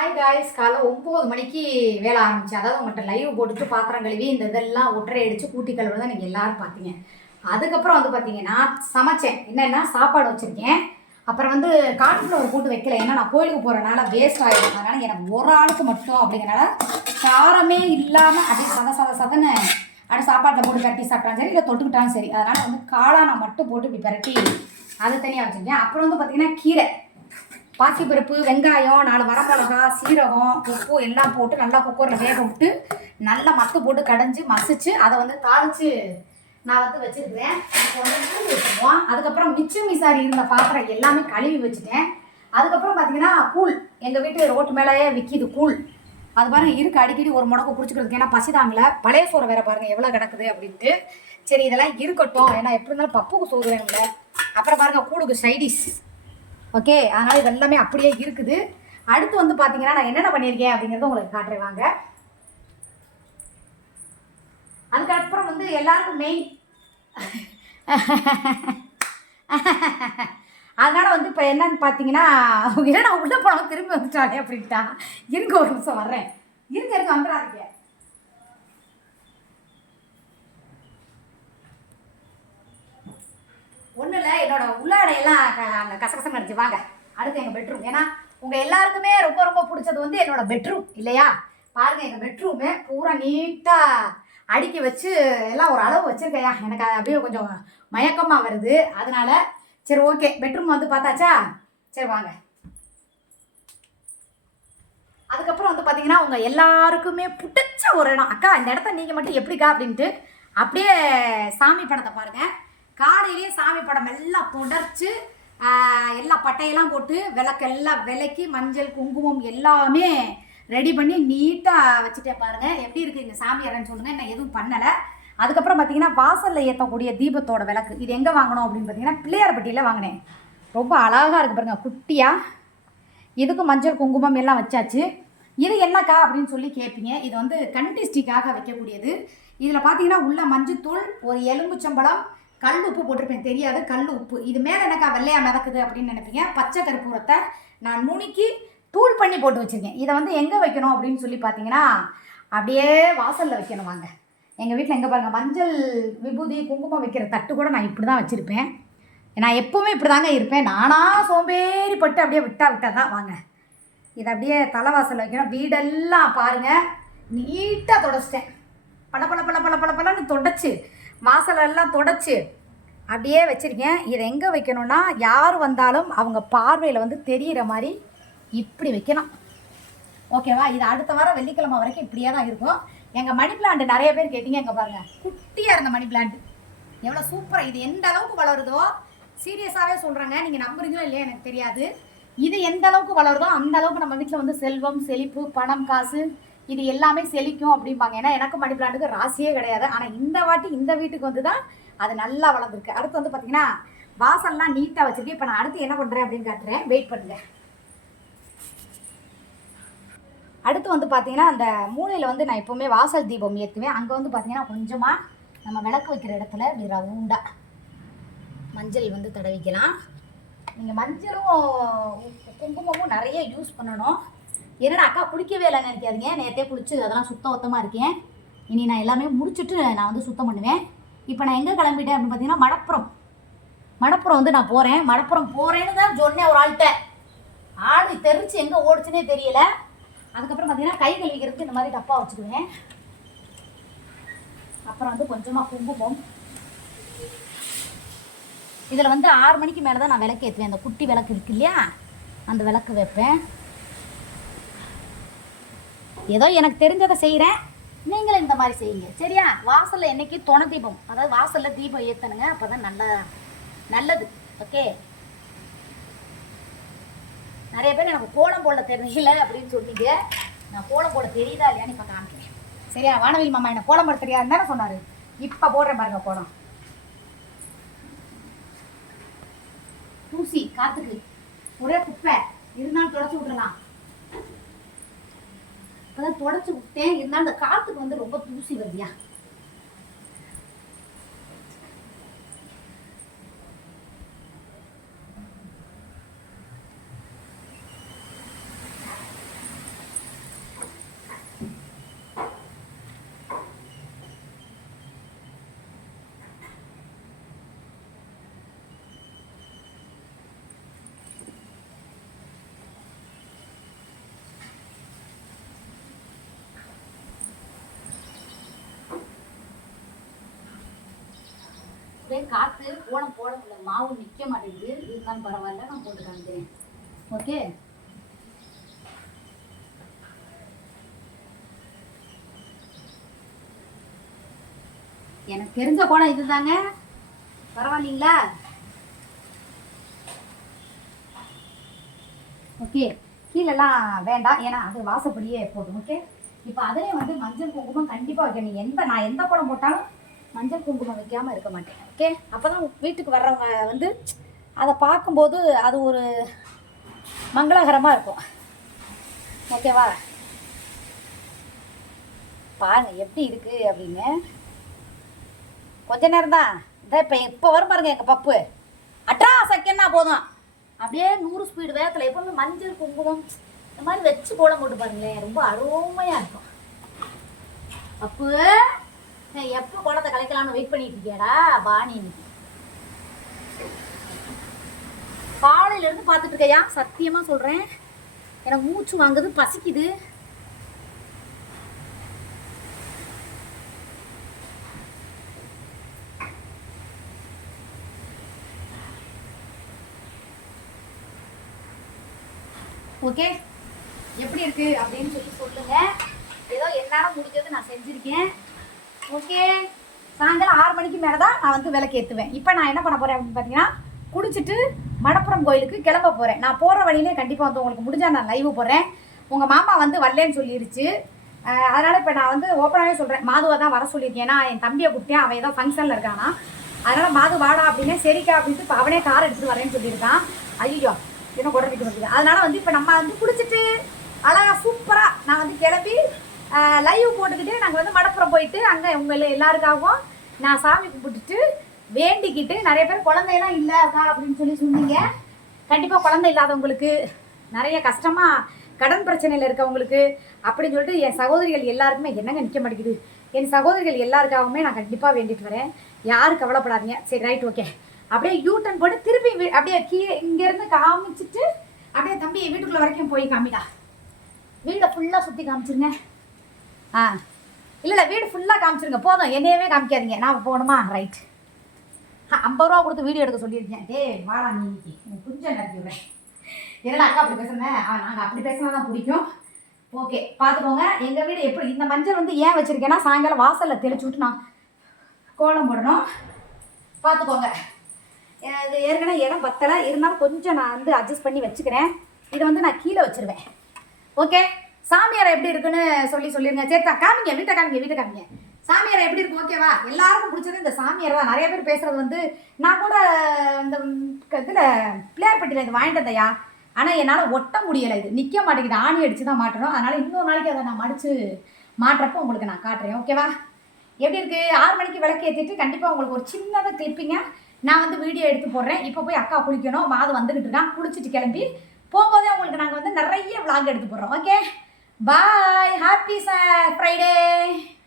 Hi guys காலை ஒம்பது மணிக்கு வேலை ஆரம்பிச்சு. அதாவது உங்கள்கிட்ட லைவ் போட்டுட்டு பாத்திரம் கழுவி இந்த இதெல்லாம் ஒற்றை அடித்து கூட்டி கழுவு தான் நீங்கள் எல்லாரும் பார்த்தீங்க அதுக்கப்புறம் வந்து பார்த்தீங்கன்னா சமைச்சேன். என்னென்னா சாப்பாடு வச்சுருக்கேன். அப்புறம் வந்து கான்ஃப்ளவர் போட்டு வைக்கல. ஏன்னா நான் கோயிலுக்கு போகிறனால வேஸ்ட் ஆகிடும் அதனால் எனக்கு ஒரு ஆளுக்கு மட்டும் அப்படிங்கிறனால காரமே இல்லாமல் அப்படியே சத சத சதன்னு அப்படி சாப்பாட்டில் போட்டு கட்டி சாப்பிட்டாலும் சரி இல்லை தொட்டுக்கிட்டாலும் சரி. அதனால் வந்து காளானை மட்டும் போட்டு இப்படி பரட்டி அது தனியாக வச்சுருக்கேன். அப்புறம் வந்து பார்த்தீங்கன்னா கீரை. பாசிப்பருப்பு வெங்காயம் நாலு வரமிளகா சீரகம் உப்பு எல்லாம் போட்டு நல்லா குக்கரில் வேக விட்டு நல்லா மத்து போட்டு கடைஞ்சி மசிச்சு அதை வந்து தாளித்து நான் வந்து வச்சுருக்கிறேன். இப்போ வந்து கூழ் வச்சுருவோம். அதுக்கப்புறம் மிச்சம் மிசாரி இருந்த பாத்திரம் எல்லாமே கழுவி வச்சுட்டேன். அதுக்கப்புறம் பார்த்தீங்கன்னா கூழ். எங்கள் வீட்டு ரோட்டு மேலேயே விற்கிது கூழ். அது பாருங்க இருக்கு. அடிக்கடி ஒரு முடக்கு குடிச்சுக்கிறதுக்கு. ஏன்னா பசிதாங்கல பழைய சோறு வேற பாருங்க எவ்வளோ கிடக்குது அப்படின்ட்டு. சரி இதெல்லாம் இருக்கட்டும். ஏன்னா எப்படி இருந்தாலும் பப்புக்கு சோறு வேணும்ல. அப்புறம் பாருங்க கூழுக்கு சைடிஷ். ஓகே அதனால் இதெல்லாமே அப்படியே இருக்குது. அடுத்து வந்து பார்த்தீங்கன்னா நான் என்னென்ன பண்ணியிருக்கேன் அப்படிங்கிறத உங்களுக்கு காட்டுறேன் வாங்க. அதுக்கப்புறம் வந்து எல்லாருக்கும் மெயின் அதனால வந்து இப்போ என்னன்னு பார்த்தீங்கன்னா ஏன்னா நான் உள்ளே போனோம் திரும்பி வந்துட்டாலே அப்படின்ட்டா இருங்க ஒரு நிமிஷம் வர்றேன். இருங்க இருங்க வந்துடாதீங்க. ஒன்றும் இல்லை என்னோட உள்ளாடையெல்லாம் க- அங்கே கசகசம் அடிச்சு வாங்க. அடுத்து எங்கள் பெட்ரூம் ஏன்னா உங்கள் எல்லாருக்குமே ரொம்ப ரொம்ப பிடிச்சது வந்து என்னோட பெட்ரூம் இல்லையா? பாருங்கள் எங்கள் பெட்ரூமு பூரா நீட்டாக அடுக்கி வச்சு எல்லாம் ஒரு அளவு வச்சுருக்கையா எனக்கு அது அப்படியே கொஞ்சம் மயக்கமாக வருது. அதனால சரி ஓகே பெட்ரூம் வந்து பார்த்தாச்சா? சரி வாங்க. அதுக்கப்புறம் வந்து பார்த்தீங்கன்னா உங்கள் எல்லாருக்குமே பிடிச்ச ஒரு இடம். அக்கா இந்த இடத்த நீங்கள் மட்டும் எப்படிக்கா அப்படின்ட்டு அப்படியே சாமி படத்தை பாருங்கள் காலையிலேயே சாமி படம் எல்லாம் தொடர்ச்சு. எல்லா பட்டையெல்லாம் போட்டு விளக்கெல்லாம் விளக்கி மஞ்சள் குங்குமம் எல்லாமே ரெடி பண்ணி நீட்டாக வச்சுட்டே பாருங்க. எப்படி இருக்குது இங்கே சாமி யாரன்னு சொல்லுங்கள் நான் எதுவும் பண்ணலை. அதுக்கப்புறம் பார்த்தீங்கன்னா வாசலில் ஏற்றக்கூடிய தீபத்தோட விளக்கு. இது எங்கே வாங்கணும் அப்படின்னு பார்த்தீங்கன்னா பிள்ளையார்பட்டியில் வாங்கினேன். ரொம்ப அழகாக இருக்குது பாருங்க குட்டியாக இதுக்கு மஞ்சள் குங்குமம் எல்லாம் வச்சாச்சு. இது என்னக்கா அப்படின்னு சொல்லி கேட்பீங்க இது வந்து கண்டிஸ்டிக்காக வைக்கக்கூடியது. இதில் பார்த்தீங்கன்னா உள்ள மஞ்சத்தூள் ஒரு எலும்புச்சம்பழம் கல் உப்பு போட்டிருப்பேன். தெரியாது. கல் உப்பு. இது மேலே என்னக்கா வெள்ளையாக மிதக்குது அப்படின்னு நினைப்பீங்க? பச்சை கற்பூரத்தை நான் நுணுக்கி தூள் பண்ணி போட்டு வச்சுருக்கேன். இதை வந்து எங்கே வைக்கணும் அப்படின்னு சொல்லி பார்த்தீங்கன்னா அப்படியே வாசலில் வைக்கணும் வாங்க. எங்கள் வீட்டில் எங்கே பாருங்கள் மஞ்சள் விபூதி குங்குமம் வைக்கிற தட்டு கூட நான் இப்படி தான் வச்சுருப்பேன். நான் எப்போவுமே இப்படி தாங்க இருப்பேன். நானாக சோம்பேறிப்பட்டு அப்படியே விட்டா விட்டா தான் வாங்க. இதை அப்படியே தலைவாசல் வைக்கணும். வீடெல்லாம் பாருங்கள் நீட்டாக தொடச்சிட்டேன். பல பல பல பல பல பலன்னு தொடச்சி. வாசலெல்லாம் தொடச்சி. அப்படியே வச்சுருக்கேன். இதை எங்கே வைக்கணும்னா யார் வந்தாலும் அவங்க பார்வையில் வந்து தெரியிற மாதிரி இப்படி வைக்கணும். ஓகேவா? இது அடுத்த வாரம் வெள்ளிக்கிழமை வரைக்கும் இப்படியே தான் இருக்கும். எங்கள் மணி பிளான்ட் நிறைய பேர் கேட்டீங்க எங்கே பாருங்கள் குட்டியாக இருந்த மணி பிளான்ட் எவ்வளோ சூப்பராக இது எந்த அளவுக்கு வளருதோ சீரியஸாகவே சொல்கிறாங்க நீங்கள் நம்புறீங்களோ இல்லையா எனக்கு தெரியாது. இது எந்த அளவுக்கு வளருதோ அந்த அளவுக்கு நம்ம வீட்டில் வந்து செல்வம் செழிப்பு பணம் காசு இது எல்லாமே செழிக்கும் அப்படிம்பாங்க. ஏன்னா எனக்கு மணி பிளான்ட்டுக்கு ராசியே கிடையாது. ஆனால் இந்த வாட்டி இந்த வீட்டுக்கு வந்து தான் அது நல்லா வளர்ந்துருக்கு. அடுத்து வந்து பார்த்தீங்கன்னா வாசல்லாம் நீட்டாக வச்சுருக்கு. இப்போ நான் அடுத்து என்ன பண்ணுறேன் அப்படின்னு காட்டுறேன். வெயிட் பண்ணுங்க. அடுத்து வந்து பார்த்தீங்கன்னா அந்த மூலையில் வந்து நான் எப்போவுமே வாசல் தீபம் ஏற்றுவேன் அங்கே வந்து பார்த்தீங்கன்னா கொஞ்சமாக நம்ம விளக்கு வைக்கிற இடத்துல இப்படி ரவுண்டா மஞ்சள் வந்து தடவிக்கலாம். நீங்கள் மஞ்சளும் குங்குமமும் நிறைய யூஸ் பண்ணணும். என்னடா அக்கா குளிக்கவே இல்லை நினைக்காதீங்க. நேற்றே குளிச்சு அதெல்லாம் சுத்தம் ஒத்தமாக இருக்கேன். இனி நான் எல்லாமே முடிச்சுட்டு நான் வந்து சுத்தம் பண்ணுவேன். இப்போ நான் எங்கே கிளம்பிட்டேன் அப்படின்னு பார்த்தீங்கன்னா மடப்புறம். மடப்புறம் வந்து நான் போகிறேன் மடப்புறம் போகிறேன்னு தான் சொன்னேன் ஒரு ஆள்கிட்ட. ஆடு தெரிச்சு எங்கே ஓடுச்சுனே தெரியல. அதுக்கப்புறம் பார்த்தீங்கன்னா கை கழுவிக்கிறதுக்கு இந்த மாதிரி டப்பா வச்சுக்குவேன். அப்புறம் வந்து கொஞ்சமாக குங்குமம். இதில் வந்து ஆறு மணிக்கு மேலே தான் நான் விளக்கு ஏற்றுவேன் அந்த குட்டி விளக்கு இருக்கு இல்லையா? அந்த விளக்கு வைப்பேன். ஏதோ எனக்கு தெரிஞ்சதை செய்கிறேன் நீங்களும் இந்த மாதிரி செய்யுங்க. சரியா? வாசலில் என்னைக்கு துணை தீபம். அதாவது வாசலில் தீபம் ஏற்றணுங்க அப்போ தான் நல்ல நல்லது. ஓகே? நிறைய பேர் எனக்கு கோலம் போட தெரியல அப்படின்னு சொன்னீங்க நான் கோலம் போட தெரியுதா இல்லையான்னு இப்போ காமிக்கிறேன். சரியா? வானவில் மாமா எனக்கு கோலம் போட தெரியாதுன்னு தானே சொன்னார். இப்போ போடுறேன் பாருங்க கோலம். தூசி காத்துக்கு. ஒரே குப்பை. இருந்தாலும் தொடச்சி விட்டுறலாம் இப்போதான் தொடச்சி விட்டேன். இருந்தாலும் அந்த காத்துக்கு வந்து ரொம்ப தூசி வருதியா? அப்படியே காற்று கோலம் போட முடியல. மாவு நிற்க மாட்டேங்குது. இருந்தாலும் பரவாயில்ல நான் போட்டு காமிக்கிறேன். ஓகே? எனக்கு தெரிஞ்ச கோலம் இதுதாங்க. பரவாயில்லைங்களா? ஓகே. கீழெல்லாம் வேண்டாம். ஏன்னா அது வாசப்படியே போதும். ஓகே? இப்போ அதிலே வந்து மஞ்சள் குங்குமம் கண்டிப்பாக வைக்கணும். எந்த நான் எந்த குடம் போட்டாலும் மஞ்சள் குங்குமம் வைக்காமல் இருக்க மாட்டேன். ஓகே அப்போ தான் வீட்டுக்கு வர்றவங்க வந்து அதை பார்க்கும்போது அது ஒரு மங்களகரமாக இருக்கும். ஓகேவா பாருங்க எப்படி இருக்கு அப்படின்னு. கொஞ்ச நேரம் தான். இதான் இப்போ இப்போ வரும் பாருங்க எங்கள் பப்பு. அட்ரா செகண்ட்னா போதும். அப்படியே நூறு ஸ்பீடு வேகத்தில் எப்பவுமே மஞ்சள் குங்குமம் இந்த மாதிரி வச்சு கோலம் போட்டு பாருங்களேன் ரொம்ப அருமையாக இருக்கும். பப்பு எப்போ குளத்தை கலைக்கலாம்னு வெயிட் பண்ணிட்டு இருக்கியாடா பாணி காலையில இருந்து பார்த்துட்டு இருக்கையா? சத்தியமா சொல்றேன். எனக்கு மூச்சு வாங்குது பசிக்குது. ஓகே எப்படி இருக்கு? அப்படின்னு சொல்லி சொல்லுங்க. ஏதோ என்னால் முடிஞ்சது நான் செஞ்சிருக்கேன். ஓகே சாயந்தரம் ஆறு மணிக்கு மேலே தான் நான் வந்து விளக்கு ஏற்றுவேன் இப்போ நான் என்ன பண்ண போகிறேன் அப்படின்னு பார்த்தீங்கன்னா குடிச்சிட்டு மடப்புறம் கோயிலுக்கு கிளம்ப போகிறேன் நான் போகிற வழியிலே கண்டிப்பாக வந்து உங்களுக்கு முடிஞ்சால் நான் லைவ் போடுறேன். உங்கள் மாமா வந்து வரலன்னு சொல்லிடுச்சு அதனால் இப்போ நான் வந்து ஓப்பனாகவே சொல்கிறேன் மாதுவை தான் வர சொல்லியிருக்கேன். ஏன்னா என் தம்பியை கூப்பிட்டேன். அவன் ஏதோ ஃபங்க்ஷனில் இருக்கானா. அதனால் மாது வாடா அப்படின்னே சரிக்கா அப்படின்ட்டு இப்போ அவனே கார் எடுத்துகிட்டு வரேன்னு சொல்லியிருக்கான். ஐயோ இன்னும் குடம்பிட்டு வந்து அதனால் வந்து இப்போ நம்ம வந்து குடிச்சிட்டு அழகாக சூப்பராக நான் வந்து கிளம்பி லைவ் போட்டுக்கிட்டு நாங்கள் வந்து மடப்புறம் போயிட்டு அங்கே உங்களை எல்லாருக்காகவும் நான் சாமி கும்பிட்டுட்டு வேண்டிக்கிட்டு நிறைய பேர் குழந்தையெல்லாம் இல்லை அக்கா அப்படின்னு சொல்லி சொன்னீங்க. கண்டிப்பாக குழந்தை இல்லாதவங்களுக்கு நிறைய கஷ்டமாக கடன் பிரச்சனையில் இருக்கவங்களுக்கு அப்படின்னு சொல்லிட்டு என் சகோதரிகள் எல்லாருக்குமே என்னங்க நிற்க மாட்டேங்குது. என் சகோதரிகள் எல்லாருக்காகவுமே நான் கண்டிப்பாக வேண்டிட்டு வரேன். யாரும் கவலைப்படாதீங்க. சரி ரைட் ஓகே அப்படியே யூ டர்ன் போட்டு திருப்பி அப்படியே கீழே இங்கேருந்து காமிச்சிட்டு அப்படியே தம்பி வீட்டுக்குள்ளே வரைக்கும் போய் காமிடா. வீடை ஃபுல்லாக சுற்றி காமிச்சிருங்க. ஆ. இல்லை இல்லை வீடு ஃபுல்லாக காமிச்சிருங்க. போதும். என்னையவே காமிக்காதீங்க. நான் போகணுமா? ரைட் ஐம்பது ரூபா கொடுத்து வீடியோ எடுக்க சொல்லியிருக்கேன். டேய் வாடா நீ. கொஞ்சம் நடத்தி என்னடா அக்கா அப்படி பேசுனேன் ஆ நாங்கள் அப்படி பேசினா தான் பிடிக்கும். ஓகே பார்த்துக்கோங்க. எங்கள் வீடு எப்படி? இந்த மஞ்சள் வந்து ஏன் வச்சுருக்கேன்னா சாயங்காலம் வாசலில் தெளிச்சு விட்டு நான் கோலம் போடணும். பார்த்துக்கோங்க. இது ஏற்கனவே இடம் பத்தலை. இருந்தாலும் கொஞ்சம் நான் வந்து அட்ஜஸ்ட் பண்ணி வச்சுக்கிறேன். இதை வந்து நான் கீழே வச்சிருவேன். ஓகே? சாமியார் எப்படி இருக்குன்னு சொல்லி சொல்லிருங்க. சரி காமிங்க வீட்டை காமிங்க வீட்டை காமிங்க. சாமியார் எப்படி இருக்கு ஓகேவா எல்லாருக்கும் பிடிச்சது இந்த சாமியார் தான். நிறைய பேர் பேசுறது வந்து நான் கூட இந்த இதில் பிள்ளையார்பட்டியில் இது வாங்கிட்டு வந்தையா ஆனால் என்னால் ஒட்ட முடியலை இது. நிற்க மாட்டேங்குது. ஆணி அடிச்சு தான் மாட்டணும். அதனால் இன்னொரு நாளைக்கு அதை நான் மடித்து மாட்டுறப்போ உங்களுக்கு நான் காட்டுறேன். ஓகேவா எப்படி இருக்குது ஆறு மணிக்கு விளக்கு ஏற்றிட்டு கண்டிப்பாக உங்களுக்கு ஒரு சின்னதாக கிளிப்பிங்க நான் வந்து வீடியோ எடுத்து போடுறேன். இப்போ போய் அக்கா குளிக்கணும். மாதம் வந்துக்கிட்டு இருக்கான். குளிச்சுட்டு கிளம்பி போகும்போதே உங்களுக்கு நாங்கள் வந்து நிறைய vlog எடுத்து போடுறோம். Okay Bye! Happy Friday!